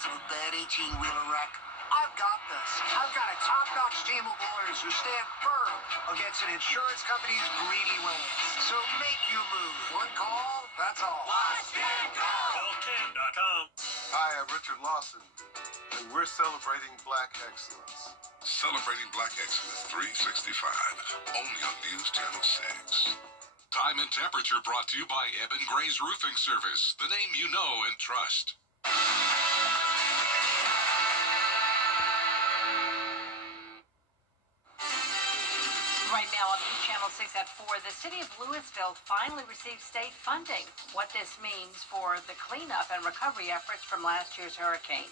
needs of a bad 18-wheeler wreck, I've got this. I've got a top-notch team of lawyers who stand firm against an insurance company's greedy ways. So make you move. One call, that's all. Watch Ken go! CallKen.com. Hi, I'm Richard Lawson, and we're celebrating Black Excellence. Celebrating Black Excellence 365, only on News Channel 6. Time and temperature brought to you by Eben Gray's Roofing Service, the name you know and trust. Right now on News Channel 6 at 4, the city of Louisville finally received state funding. What this means for the cleanup and recovery efforts from last year's hurricane.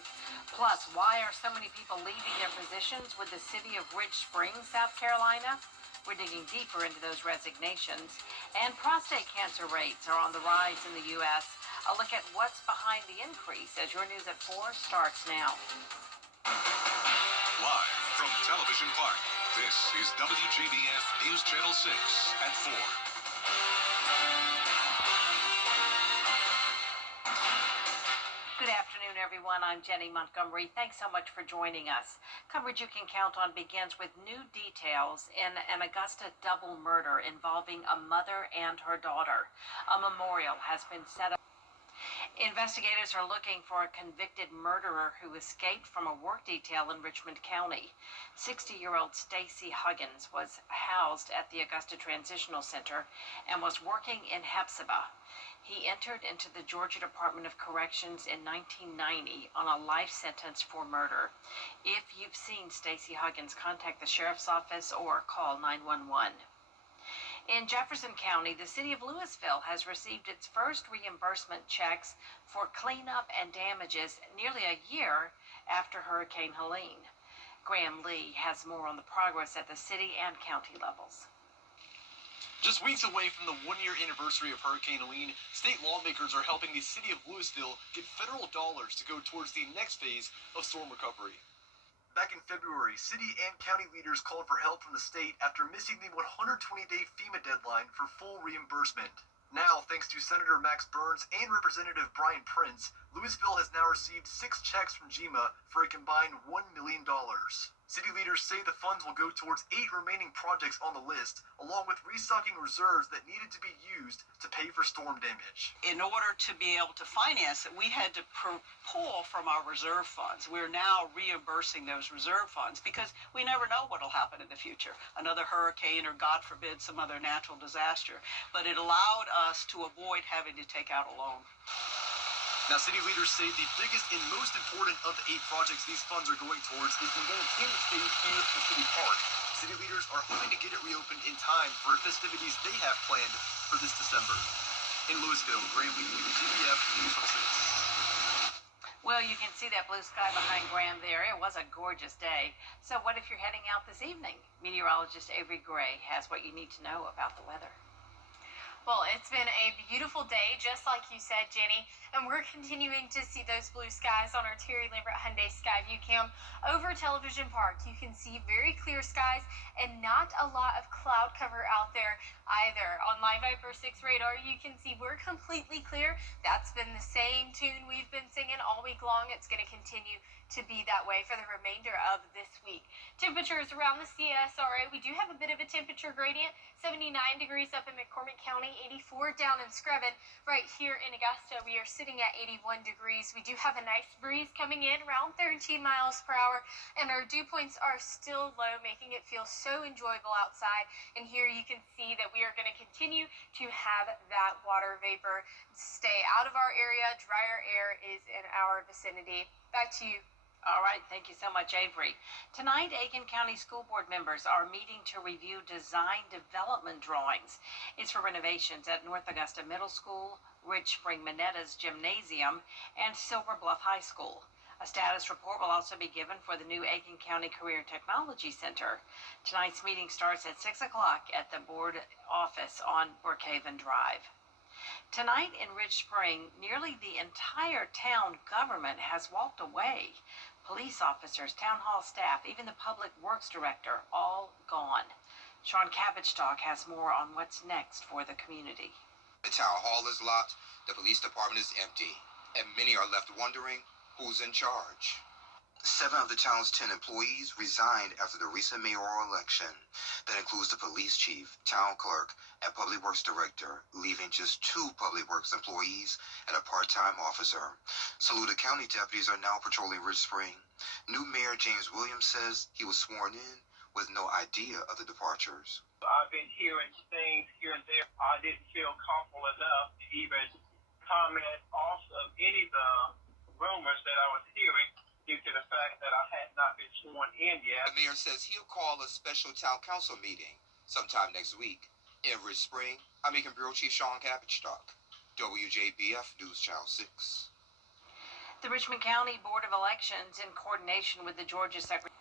Plus, why are so many people leaving their positions with the city of Rich Springs, South Carolina? We're digging deeper into those resignations. And prostate cancer rates are on the rise in the U.S. A look at what's behind the increase as your News at 4 starts now. Live from Television Park, this is WJBF News Channel 6 at 4. Good afternoon, everyone. I'm Jenny Montgomery. Thanks so much for joining us. Coverage you can count on begins with new details in an Augusta double murder involving a mother and her daughter. A memorial has been set up. Investigators are looking for a convicted murderer who escaped from a work detail in Richmond County. 60-year-old Stacy Huggins was housed at the Augusta Transitional Center and was working in Hephzibah. He entered into the Georgia Department of Corrections in 1990 on a life sentence for murder. If you've seen Stacy Huggins, contact the sheriff's office or call 911. In Jefferson County, the city of Louisville has received its first reimbursement checks for cleanup and damages nearly a year after Hurricane Helene. Graham Lee has more on the progress at the city and county levels. Just weeks away from the one-year anniversary of Hurricane Helene, state lawmakers are helping the city of Louisville get federal dollars to go towards the next phase of storm recovery. Back in February, city and county leaders called for help from the state after missing the 120-day FEMA deadline for full reimbursement. Now, thanks to Senator Max Burns and Representative Brian Prince, Louisville has now received 6 checks from GEMA for a combined $1 million. City leaders say the funds will go towards 8 remaining projects on the list, along with restocking reserves that needed to be used to pay for storm damage. In order to be able to finance it, we had to pull from our reserve funds. We're now reimbursing those reserve funds because we never know what will happen in the future. Another hurricane or, God forbid, some other natural disaster. But it allowed us to avoid having to take out a loan. Now, city leaders say the biggest and most important of the 8 projects these funds are going towards is the entertainment stage here at the city park. City leaders are hoping to get it reopened in time for festivities they have planned for this December. In Louisville, Graham Lee, WJBF News 6. Well, you can see that blue sky behind Graham there. It was a gorgeous day. So what if you're heading out this evening? Meteorologist Avery Gray has what you need to know about the weather. Well, it's been a beautiful day, just like you said, Jenny, and we're continuing to see those blue skies on our Terry Lambert Hyundai Skyview Cam. Over Television Park, you can see very clear skies and not a lot of cloud cover out there either. On my Viper 6 radar, you can see we're completely clear. That's been the same tune we've been singing all week long. It's going to continue to be that way for the remainder of this week. Temperatures around the CSRA, we do have a bit of a temperature gradient. 79 degrees up in McCormick County, 84 down in Screven. Right here in Augusta, we are sitting at 81 degrees. We do have a nice breeze coming in around 13 miles per hour, and our dew points are still low, making it feel so enjoyable outside. And here you can see that we are going to continue to have that water vapor stay out of our area. Drier air is in our vicinity. Back to you. All right, thank you so much, Avery. Tonight, Aiken County School Board members are meeting to review design development drawings. It's for renovations at North Augusta Middle School, Rich Spring Mineta's Gymnasium, and Silver Bluff High School. A status report will also be given for the new Aiken County Career Technology Center. Tonight's meeting starts at 6 o'clock at the board office on Brookhaven Drive. Tonight in Rich Spring, nearly the entire town government has walked away. Police officers, town hall staff, even the public works director, all gone. Sean Cabbage-Talk has more on what's next for the community. The town hall is locked, the police department is empty, and many are left wondering Who's in charge? 7 of the town's 10 employees resigned after the recent mayoral election. That includes the police chief, town clerk, and public works director, leaving just 2 public works employees and a part-time officer. Saluda County deputies are now patrolling Rich Spring. New Mayor James Williams says he was sworn in with no idea of the departures. I've been hearing things here and there. I didn't feel comfortable enough to even comment off of any of the rumors that I was hearing due to the fact that I had not been sworn in yet. The mayor says he'll call a special town council meeting sometime next week. In Rich Spring, I'm Macon Bureau Chief Sean Capistock, WJBF News Channel 6. The Richmond County Board of Elections, in coordination with the Georgia Secretary.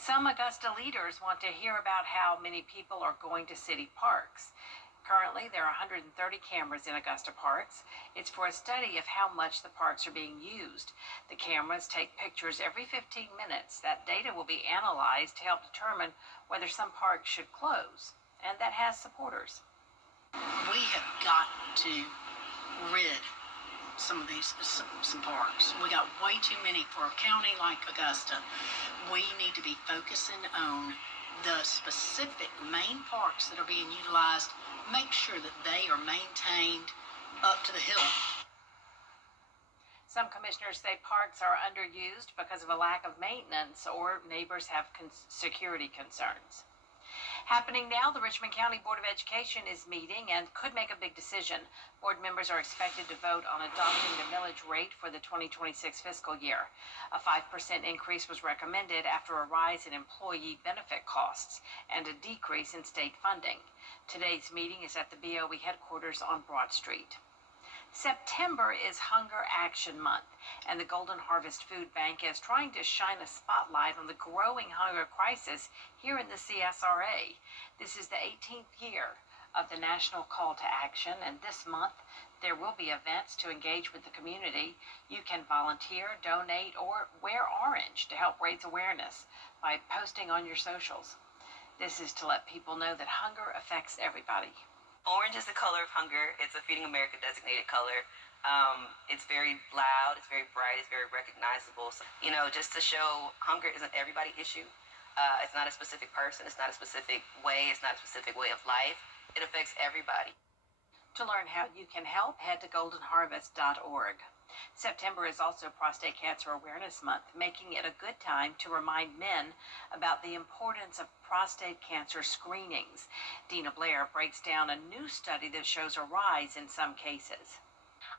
Some Augusta leaders want to hear about how many people are going to city parks. Currently, there are 130 cameras in Augusta parks. It's for a study of how much the parks are being used. The cameras take pictures every 15 minutes. That data will be analyzed to help determine whether some parks should close, and that has supporters. We have got to rid some of these some parks. We got way too many for a county like Augusta. We need to be focusing on the specific main parks that are being utilized. Make sure that they are maintained up to the hilt. Some commissioners say parks are underused because of a lack of maintenance or neighbors have security concerns. Happening now, the Richmond County Board of Education is meeting and could make a big decision. Board members are expected to vote on adopting the millage rate for the 2026 fiscal year. A 5% increase was recommended after a rise in employee benefit costs and a decrease in state funding. Today's meeting is at the BOE headquarters on Broad Street. September is Hunger Action Month, and the Golden Harvest Food Bank is trying to shine a spotlight on the growing hunger crisis here in the CSRA. This is the 18th year of the national call to action, and this month there will be events to engage with the community. You can volunteer, donate, or wear orange to help raise awareness by posting on your socials. This is to let people know that hunger affects everybody. Orange is the color of hunger. It's a Feeding America designated color. It's very loud, it's very bright, it's very recognizable. So, just to show hunger isn't everybody's issue. It's not a specific person, it's not a specific way, it's not a specific way of life. It affects everybody. To learn how you can help, head to goldenharvest.org. September is also Prostate Cancer Awareness Month, making it a good time to remind men about the importance of prostate cancer screenings. Dina Blair breaks down a new study that shows a rise in some cases.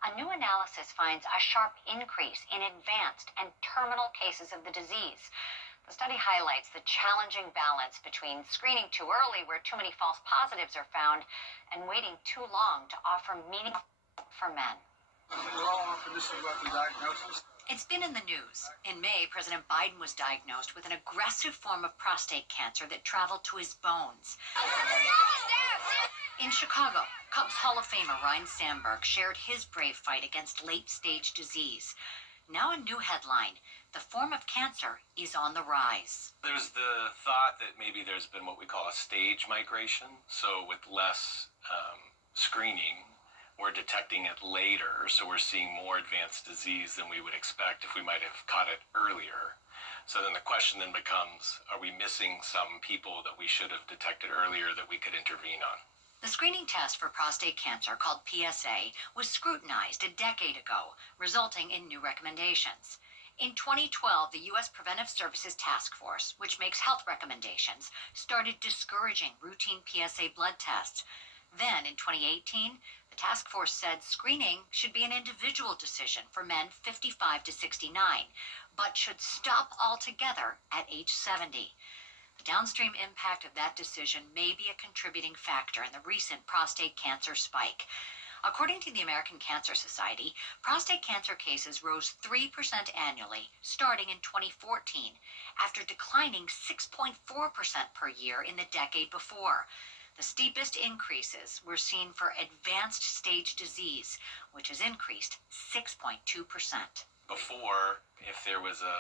A new analysis finds a sharp increase in advanced and terminal cases of the disease. The study highlights the challenging balance between screening too early, where too many false positives are found, and waiting too long to offer meaningful help for men. We're all optimistic about the diagnosis. It's been in the news. In May, President Biden was diagnosed with an aggressive form of prostate cancer that traveled to his bones. In Chicago, Cubs Hall of Famer Ryne Sandberg shared his brave fight against late-stage disease. Now a new headline: the form of cancer is on the rise. There's the thought that maybe there's been what we call a stage migration. So with less screening, we're detecting it later, so we're seeing more advanced disease than we would expect if we might have caught it earlier. So then the question then becomes, are we missing some people that we should have detected earlier that we could intervene on? The screening test for prostate cancer, called PSA, was scrutinized a decade ago, resulting in new recommendations. In 2012, the U.S. Preventive Services Task Force, which makes health recommendations, started discouraging routine PSA blood tests. Then, in 2018, the task force said screening should be an individual decision for men 55 to 69, but should stop altogether at age 70. The downstream impact of that decision may be a contributing factor in the recent prostate cancer spike. According to the American Cancer Society, prostate cancer cases rose 3% annually starting in 2014, after declining 6.4% per year in the decade before. The steepest increases were seen for advanced stage disease, which has increased 6.2%. Before, if there was a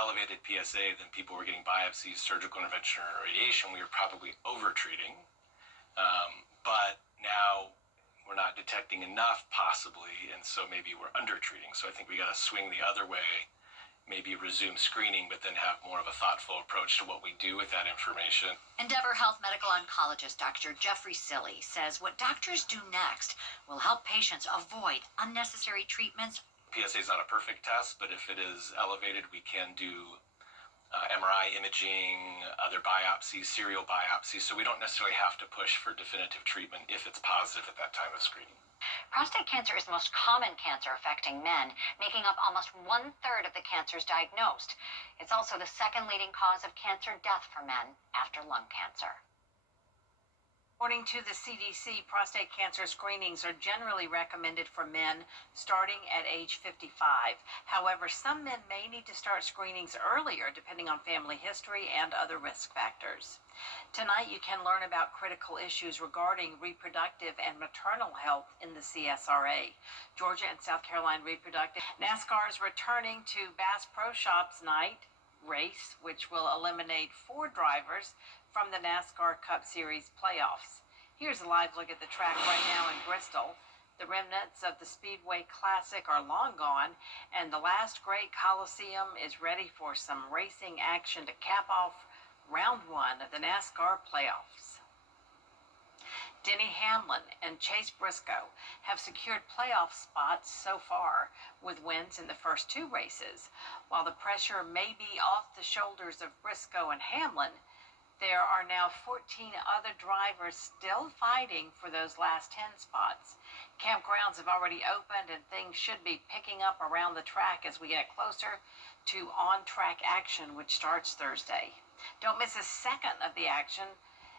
elevated PSA, then people were getting biopsies, surgical intervention, or radiation. We were probably over-treating. But now we're not detecting enough possibly, and so maybe we're undertreating. So I think we got to swing the other way, maybe resume screening, but then have more of a thoughtful approach to what we do with that information. Endeavor Health medical oncologist Dr. Jeffrey Silly says what doctors do next will help patients avoid unnecessary treatments. PSA is not a perfect test, but if it is elevated, we can do MRI imaging, other biopsies, serial biopsies, so we don't necessarily have to push for definitive treatment if it's positive at that time of screening. Prostate cancer is the most common cancer affecting men, making up almost 1/3 of the cancers diagnosed. It's also the second leading cause of cancer death for men after lung cancer. According to the CDC, prostate cancer screenings are generally recommended for men starting at age 55. However, some men may need to start screenings earlier depending on family history and other risk factors. Tonight, you can learn about critical issues regarding reproductive and maternal health in the CSRA. Georgia and South Carolina Reproductive. NASCAR is returning to Bass Pro Shops Night race, which will eliminate 4 drivers from the NASCAR Cup Series playoffs. Here's a live look at the track right now in Bristol. The remnants of the Speedway Classic are long gone, and the last great Coliseum is ready for some racing action to cap off round 1 of the NASCAR playoffs. Denny Hamlin and Chase Briscoe have secured playoff spots so far with wins in the first 2 races. While the pressure may be off the shoulders of Briscoe and Hamlin, there are now 14 other drivers still fighting for those last 10 spots. Campgrounds have already opened and things should be picking up around the track as we get closer to on-track action, which starts Thursday. Don't miss a second of the action.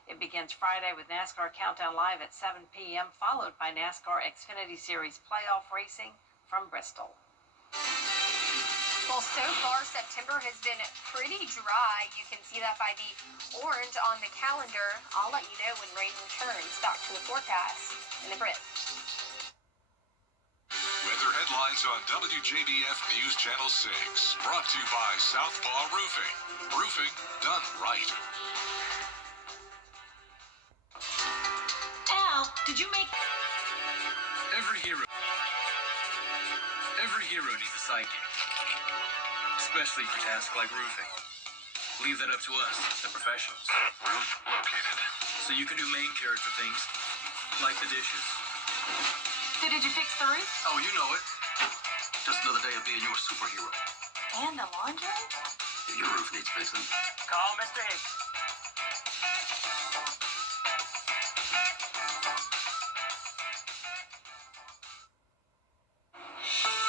It begins Friday with NASCAR Countdown Live at 7 p.m., followed by NASCAR Xfinity Series playoff racing from Bristol. Well, so far, September has been pretty dry. You can see that by the orange on the calendar. I'll let you know when rain returns. Back to the forecast in the Brit. Weather headlines on WJBF News Channel 6. Brought to you by Southpaw Roofing. Roofing done right. Al, did you make... Every hero needs a sidekick. Especially for tasks like roofing. Leave that up to us, the professionals. Roof located. So you can do main character things, like the dishes. So did you fix the roof? Oh, you know it. Just another day of being your superhero. And the laundry? Your roof needs fixing. Call Mr. Hicks.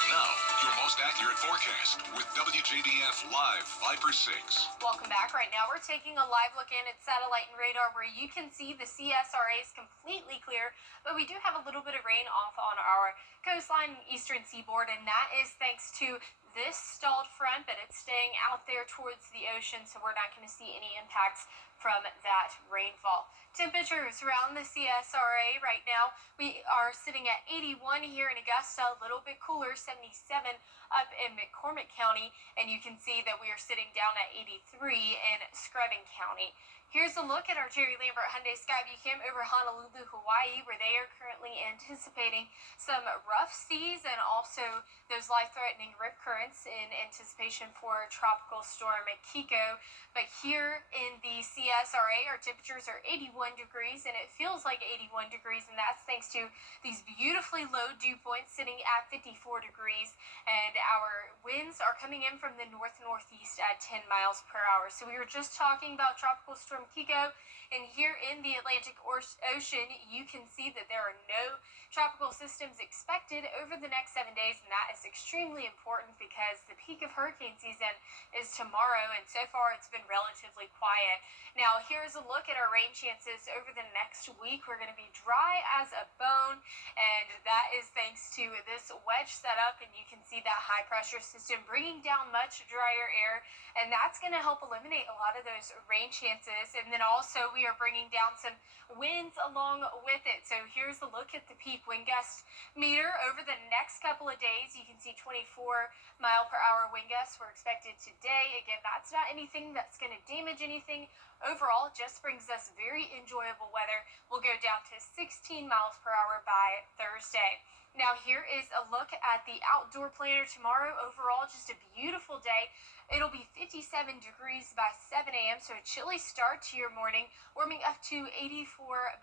Now, your most accurate forecast with WJBF Live Viper 6. Welcome back. Right now, we're taking a live look in at satellite and radar where you can see the CSRA is completely clear, but we do have a little bit of rain off on our coastline and eastern seaboard, and that is thanks to this stalled front, but it's staying out there towards the ocean, so we're not going to see any impacts from that rainfall. Temperatures around the CSRA right now, we are sitting at 81 here in Augusta, a little bit cooler, 77 up in McCormick County, and you can see that we are sitting down at 83 in Scrubbing County. Here's a look at our Jerry Lambert Hyundai Skyview Cam over Honolulu, Hawaii, where they are currently anticipating some rough seas and also those life-threatening rip currents in anticipation for Tropical Storm Kiko. But here in the CSRA, our temperatures are 81 degrees, and it feels like 81 degrees, and that's thanks to these beautifully low dew points sitting at 54 degrees, and our winds are coming in from the north-northeast at 10 miles per hour. So we were just talking about Tropical Storm Kiko, and here in the Atlantic Ocean, you can see that there are no tropical systems expected over the next 7 days, and that is extremely important because the peak of hurricane season is tomorrow, and so far it's been relatively quiet. Now, here's a look at our rain chances over the next week. We're going to be dry as a bone, and that is thanks to this wedge setup, and you can see that high pressure system bringing down much drier air, and that's going to help eliminate a lot of those rain chances this. And then also we are bringing down some winds along with it. So here's a look at the peak wind gust meter over the next couple of days. You can see 24-mile-per-hour wind gusts were expected today. Again, that's not anything that's going to damage anything. Overall, it just brings us very enjoyable weather. We'll go down to 16 miles per hour by Thursday. Now here is a look at the outdoor planner tomorrow. Overall, just a beautiful day. It'll be 57 degrees by 7 a.m., so a chilly start to your morning, warming up to 84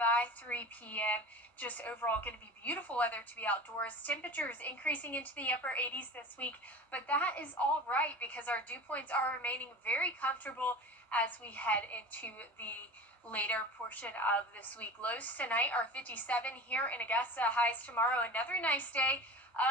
by 3 p.m. Just overall going to be beautiful weather to be outdoors. Temperatures increasing into the upper 80s this week, but that is all right because our dew points are remaining very comfortable as we head into the later portion of this week. Lows tonight are 57 here in Augusta. Highs tomorrow, another nice day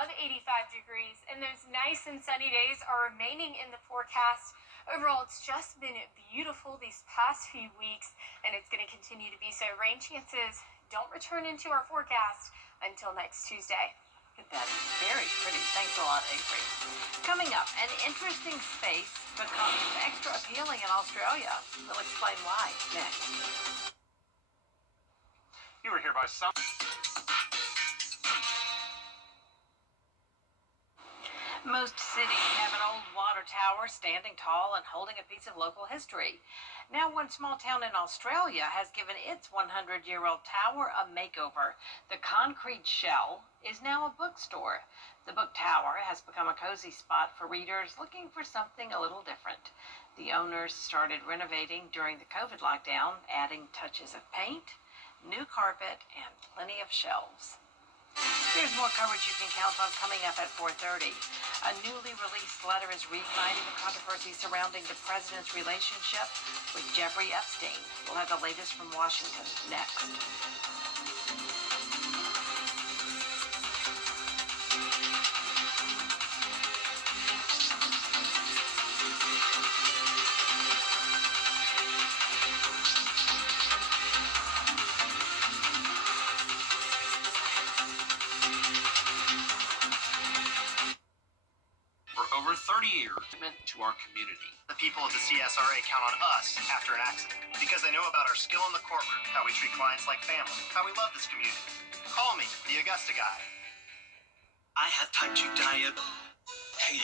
of 85 degrees. And those nice and sunny days are remaining in the forecast. Overall, it's just been beautiful these past few weeks, and it's going to continue to be so. Rain chances don't return into our forecast until next Tuesday. Look at that. Very pretty. Thanks a lot, Avery. Coming up, an interesting space becomes extra appealing in Australia. We'll explain why next. You were here by some. Most cities have an old water tower standing tall and holding a piece of local history. Now one small town in Australia has given its 100-year-old tower a makeover. The concrete shell is now a bookstore. The book tower has become a cozy spot for readers looking for something a little different. The owners started renovating during the COVID lockdown, adding touches of paint, new carpet, and plenty of shelves. There's more coverage you can count on coming up at 4:30. A newly released letter is reigniting the controversy surrounding the president's relationship with Jeffrey Epstein. We'll have the latest from Washington next. Over 30 years to our community. The people of the CSRA count on us after an accident because they know about our skill in the courtroom, how we treat clients like family, how we love this community. Call me, the Augusta guy. I have type 2 diabetes. Hey,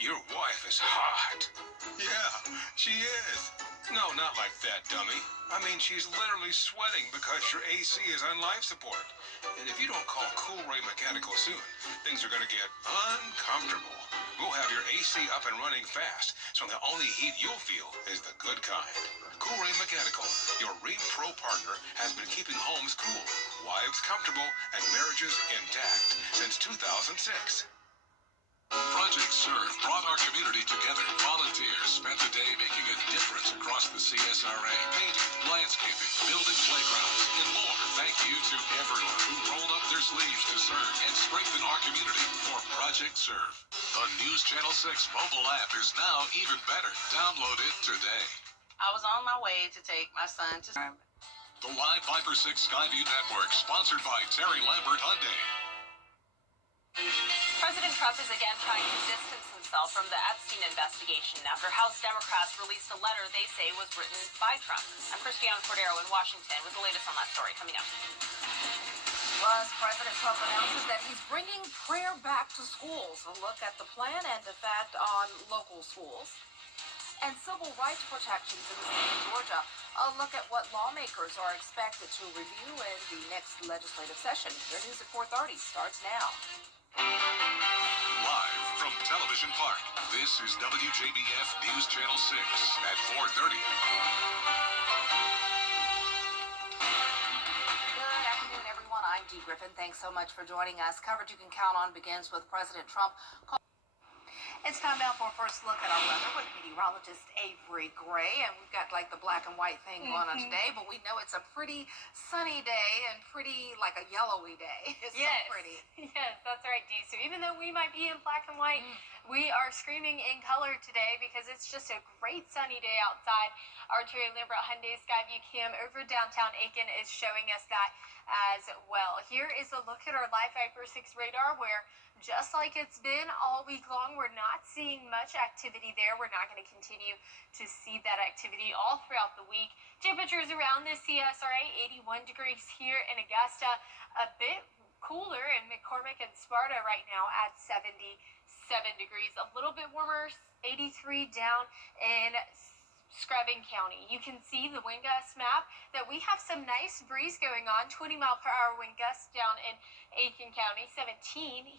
your wife is hot. Yeah, she is. No, not like that, dummy. I mean, she's literally sweating because your AC is on life support. And if you don't call Cool Ray Mechanical soon, things are going to get uncomfortable. We'll have your AC up and running fast, so the only heat you'll feel is the good kind. Cool Ray Mechanical, your Ream Pro partner, has been keeping homes cool, wives comfortable, and marriages intact since 2006. Project Serve brought our community together. Volunteers spent the day making a difference across the CSRA. Painting, landscaping, building playgrounds, and more. Thank you to everyone who rolled up their sleeves to serve and strengthen our community for Project Serve. The News Channel 6 mobile app is now even better. Download it today. I was on my way to take my son to... The Live Viper 6 Skyview Network, sponsored by Terry Lambert Hyundai. President Trump is again trying to distance himself from the Epstein investigation after House Democrats released a letter they say was written by Trump. I'm Christiane Cordero in Washington with the latest on that story coming up. Plus, President Trump announces that he's bringing prayer back to schools. A look at the plan and effect on local schools. And civil rights protections in the state of Georgia. A look at what lawmakers are expected to review in the next legislative session. Your news at 4:30 starts now. Live from Television Park, this is WJBF News Channel 6 at 4:30. Good afternoon, everyone. I'm Dee Griffin. Thanks so much for joining us. Coverage you can count on begins with President Trump. It's time now for a first look at our weather with meteorologist Avery Gray. And we've got like the black and white thing going on today, but we know it's a pretty sunny day and pretty like a yellowy day. It's so pretty. Yes, that's right, Dee. So even though we might be in black and white, we are screaming in color today because it's just a great sunny day outside. Our Terry Lambert Hyundai Skyview cam over downtown Aiken is showing us that as well. Here is a look at our Live Viper 6 radar where just like it's been all week long. We're not seeing much activity there. We're not going to continue to see that activity all throughout the week. Temperatures around the CSRA, 81 degrees here in Augusta, a bit cooler in McCormick and Sparta right now at 77 degrees, a little bit warmer, 83 down in Scrubbing County. You can see the wind gust map that we have some nice breeze going on, 20 mile per hour wind gusts down in Aiken County, 17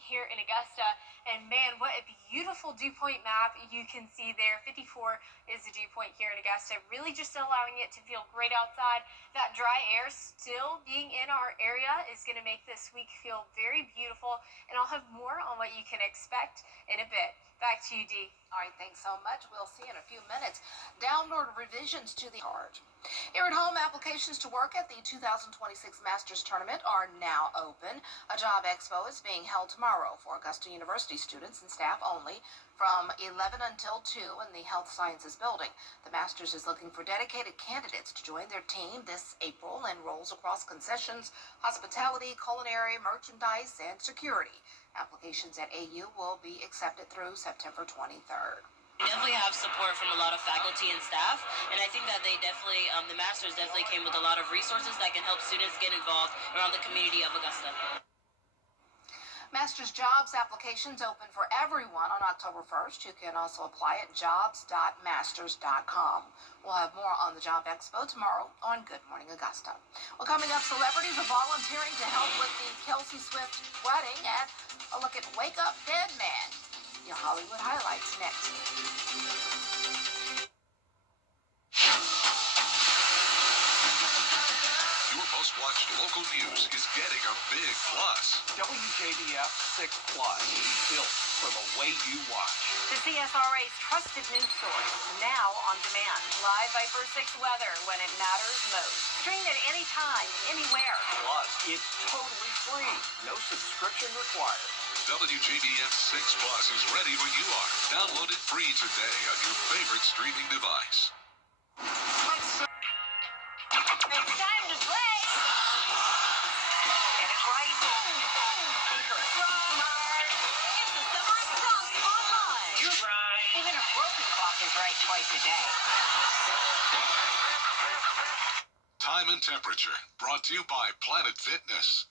here in Augusta. And man, what a beautiful dew point map you can see there. 54 is the dew point here in Augusta, really just allowing it to feel great outside. That dry air still being in our area is going to make this week feel very beautiful, and I'll have more on what you can expect in a bit. Back to you, Dee. All right, thanks so much. We'll see in a few minutes. Download revisions to the card. Here at home, applications to work at the 2026 Masters Tournament are now open. A job expo is being held tomorrow for Augusta University students and staff only from 11 until 2 in the Health Sciences Building. The Masters is looking for dedicated candidates to join their team this April and rolls across concessions, hospitality, culinary, merchandise, and security. Applications at AU will be accepted through September 23rd. We definitely have support from a lot of faculty and staff, and I think that they definitely, the Masters definitely came with a lot of resources that can help students get involved around the community of Augusta. Masters jobs applications open for everyone on October 1st. You can also apply at jobs.masters.com. We'll have more on the Job Expo tomorrow on Good Morning Augusta. Well, coming up, celebrities are volunteering to help with the Kelsey Swift wedding, and a look at Wake Up Dead Man. Your Hollywood highlights next. Your most watched local news is getting a big plus. WJBF 6 Plus, built for the way you watch. The CSRA's trusted news source, now on demand. Live Viper 6 weather when it matters most. Stream it anytime, anywhere. Plus, it's totally free. No subscription required. WJBF 6 Plus is ready when you are. Download it free today on your favorite streaming device. It's time to play. And it's right. It's the Summer of Dunks online. You're right. Even a broken clock is right twice a day. Time and temperature brought to you by Planet Fitness.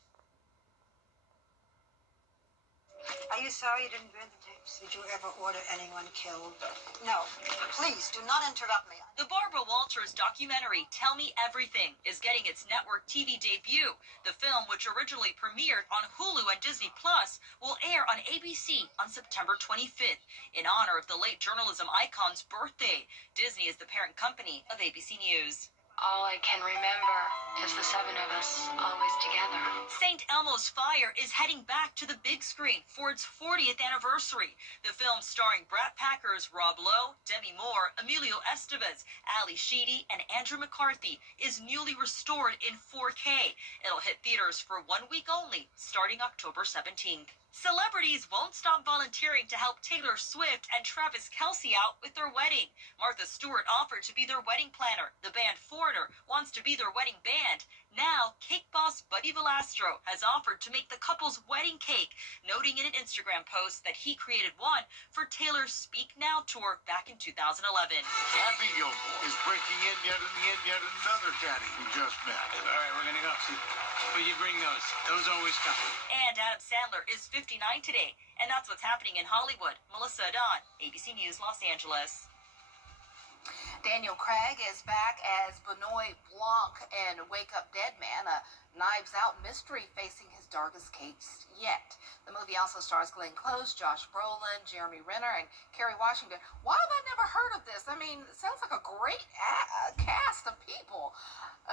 Are you sorry you didn't burn the tapes? Did you ever order anyone killed? No. Please, do not interrupt me. The Barbara Walters documentary, Tell Me Everything, is getting its network TV debut. The film, which originally premiered on Hulu and Disney Plus, will air on ABC on September 25th in honor of the late journalism icon's birthday. Disney is the parent company of ABC News. All I can remember is the seven of us always together. St. Elmo's Fire is heading back to the big screen for its 40th anniversary. The film starring Brat Packer's Rob Lowe, Demi Moore, Emilio Estevez, Ali Sheedy, and Andrew McCarthy is newly restored in 4K. It'll hit theaters for 1 week only, starting October 17th. Celebrities won't stop volunteering to help Taylor Swift and Travis Kelce out with their wedding. Martha Stewart offered to be their wedding planner. The band Foreigner wants to be their wedding band. Now, cake boss Buddy Valastro has offered to make the couple's wedding cake, noting in an Instagram post that he created one for Taylor's Speak Now tour back in 2011. Happy Gilmore is breaking in yet another daddy we just met. All right, we're gonna go. But you bring those. Those always come. And Adam Sandler is 59 today, and that's what's happening in Hollywood. Melissa Adon, ABC News, Los Angeles. Daniel Craig is back as Benoit Blanc in Wake Up Dead Man, a knives-out mystery facing his darkest case yet. The movie also stars Glenn Close, Josh Brolin, Jeremy Renner, and Kerry Washington. Why have I never heard of this? I mean, it sounds like a great cast of people.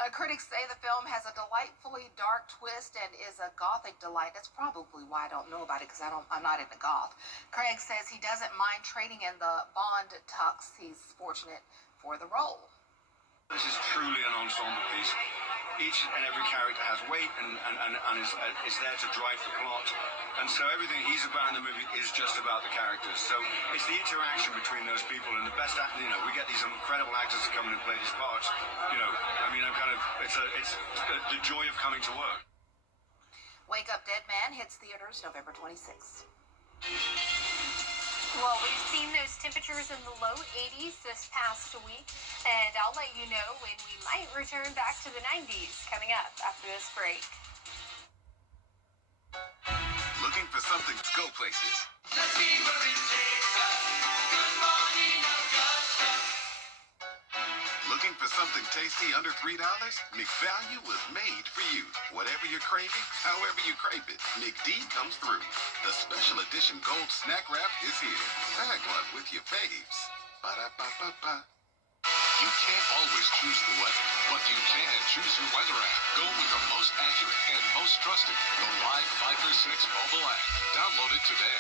Critics say the film has a delightfully dark twist and is a gothic delight. That's probably why I don't know about it, because I'm not into goth. Craig says he doesn't mind trading in the Bond tux. He's fortunate for the role. This is truly an ensemble piece. Each and every character has weight and is there to drive the plot. And so everything he's about in the movie is just about the characters. So it's the interaction between those people, and the best actor, we get these incredible actors to come in and play these parts. It's the joy of coming to work. Wake Up Dead Man hits theaters November 26th. Well, we've seen those temperatures in the low 80s this past week, and I'll let you know when we might return back to the 90s coming up after this break. Looking for something to go places. Looking for something tasty under $3? McValue was made for you. Whatever you're craving, however you crave it, McD comes through. The special edition gold snack wrap is here. Bag one with your faves. Ba-da-ba-ba-ba. You can't always choose the weather, but you can choose your weather app. Go with the most accurate and most trusted, the Live Viper 6 mobile app. Download it today.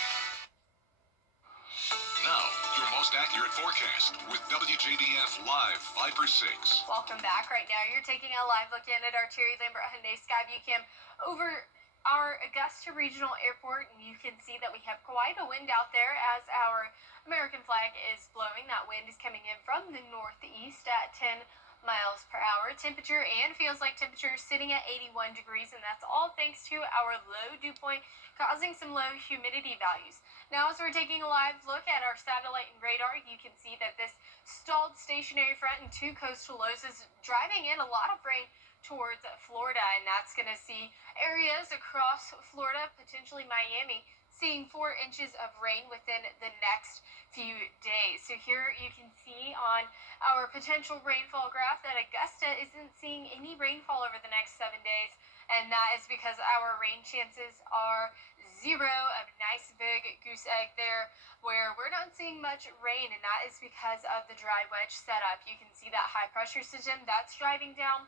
Now, your most accurate forecast with WJBF Live Viper 6. Welcome back. Right now, you're taking a live look in at our Terry Lambert Hyundai Skyview Cam over our Augusta Regional Airport, and you can see that we have quite a wind out there as our American flag is blowing. That wind is coming in from the northeast at 10 miles per hour. Temperature and feels like temperature sitting at 81 degrees, and that's all thanks to our low dew point causing some low humidity values. Now, as we're taking a live look at our satellite and radar, you can see that this stalled stationary front and two coastal lows is driving in a lot of rain towards Florida, and that's going to see areas across Florida, potentially Miami, seeing 4 inches of rain within the next few days. So here you can see on our potential rainfall graph that Augusta isn't seeing any rainfall over the next 7 days, and that is because our rain chances are 0, a nice big goose egg there where we're not seeing much rain, and that is because of the dry wedge setup. You can see that high pressure system that's driving down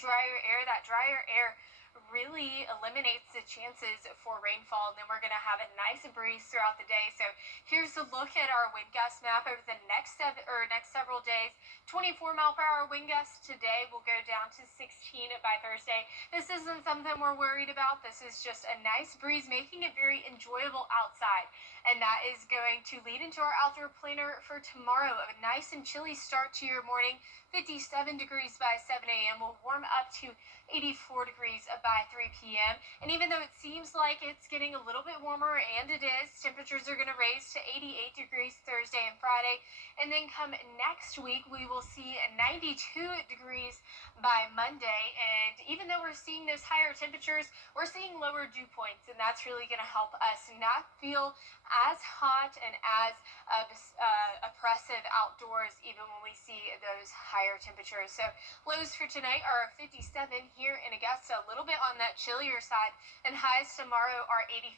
drier air. That drier air really eliminates the chances for rainfall, and then we're going to have a nice breeze throughout the day. So here's a look at our wind gust map over the next several days. 24 mile per hour wind gusts today will go down to 16 by Thursday. This isn't something we're worried about. This is just a nice breeze making it very enjoyable outside, and that is going to lead into our outdoor planner for tomorrow. A nice and chilly start to your morning. 57 degrees by 7 a.m. will warm up to 84 degrees by 3 p.m. And even though it seems like it's getting a little bit warmer, and it is, temperatures are going to raise to 88 degrees Thursday and Friday. And then come next week, we will see 92 degrees by Monday. And even though we're seeing those higher temperatures, we're seeing lower dew points, and that's really going to help us not feel as hot and as oppressive outdoors, even when we see those higher temperatures. So lows for tonight are 57 here in Augusta, a little bit on that chillier side, and highs tomorrow are 85.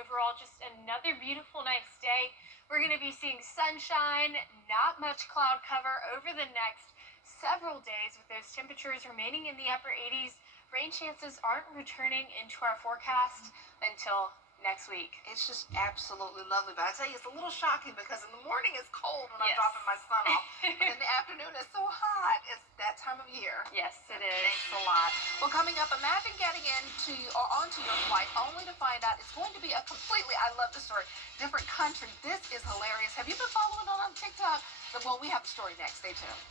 Overall, just another beautiful, nice day. We're going to be seeing sunshine, not much cloud cover over the next several days, with those temperatures remaining in the upper 80s. Rain chances aren't returning into our forecast until next week. It's just absolutely lovely. But I tell you, it's a little shocking because in the morning it's cold when I'm Yes. dropping my son off. And in the afternoon it's so hot. It's that time of year. Yes, it is. Thanks a lot. Well, coming up, imagine getting into or onto your flight only to find out it's going to be a completely, I love the story, different country. This is hilarious. Have you been following it on TikTok? Well, we have the story next. Stay tuned.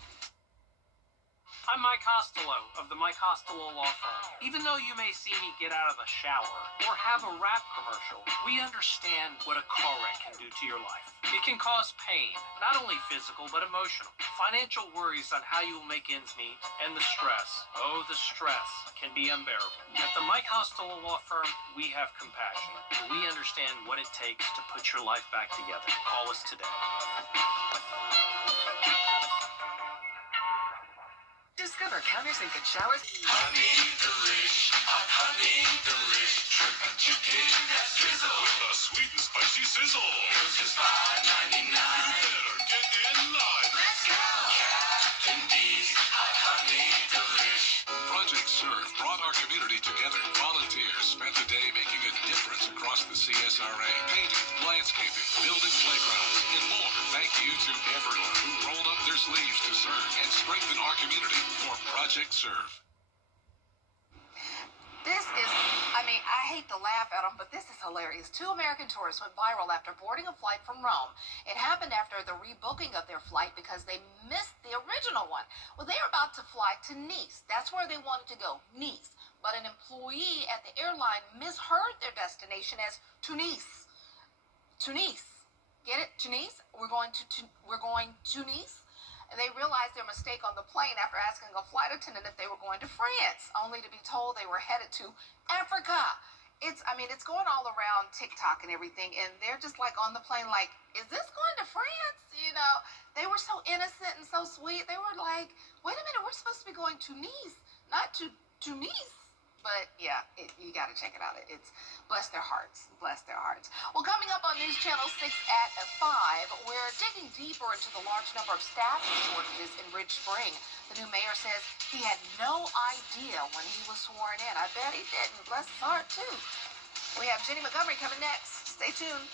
I'm Mike Costello of the Mike Costello Law Firm. Even though you may see me get out of the shower or have a rap commercial, we understand what a car wreck can do to your life. It can cause pain, not only physical but emotional. Financial worries on how you will make ends meet, and the stress. Oh, the stress can be unbearable. At the Mike Costello Law Firm, we have compassion, and we understand what it takes to put your life back together. Call us today. Discover counters and good showers. Honey delish, hot honey delish, shrimp and chicken that sizzle with a sweet and spicy sizzle. It's just $5.99. You better get in line. Let's go. Captain D's hot honey delish. Project Serve brought our community together. Volunteers spent the day making a difference across the CSRA, painting, landscaping, building playgrounds, and more. Thank you to everyone who rolled up their sleeves to serve and strengthen our community for Project Serve. This is, I mean, I hate to laugh at them, but this is hilarious. 2 American tourists went viral after boarding a flight from Rome. It happened after the rebooking of their flight because they missed the original one. Well, they are about to fly to Nice. That's where they wanted to go, Nice. But an employee at the airline misheard their destination as Tunis. Tunis. Get it? Tunis? We're going to Tunis. And they realized their mistake on the plane after asking a flight attendant if they were going to France, only to be told they were headed to Africa. It's going all around TikTok and everything, and they're just like on the plane, like, is this going to France? You know, they were so innocent and so sweet. They were like, wait a minute, we're supposed to be going to Nice, not to Tunis. But yeah, you got to check it out. It's bless their hearts. Bless their hearts. Well, coming up on News Channel 6 at 5, we're digging deeper into the large number of staff shortages in Ridge Spring. The new mayor says he had no idea when he was sworn in. I bet he didn't. Bless his heart, too. We have Jenny Montgomery coming next. Stay tuned.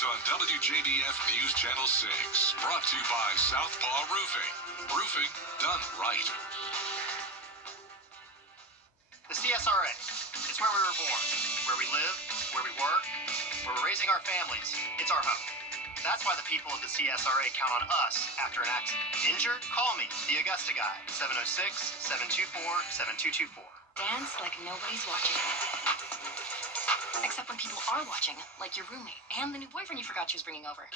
On WJBF News Channel 6, brought to you by Southpaw Roofing. Roofing done right. The CSRA. It's where we were born, where we live, where we work, where we're raising our families. It's our home. That's why the people of the CSRA count on us after an accident. Injured? Call me, the Augusta guy, 706-724-7224. Dance like nobody's watching. Except when people are watching, like your roommate and the new boyfriend you forgot she was bringing over.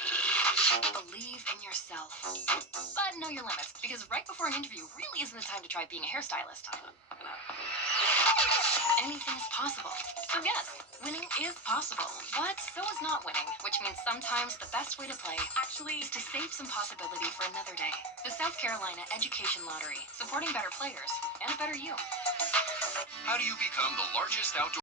Believe in yourself. But know your limits, because right before an interview really isn't the time to try being a hairstylist. Anything is possible. So yes, winning is possible. But so is not winning, which means sometimes the best way to play actually is to save some possibility for another day. The South Carolina Education Lottery, supporting better players and a better you. How do you become the largest outdoor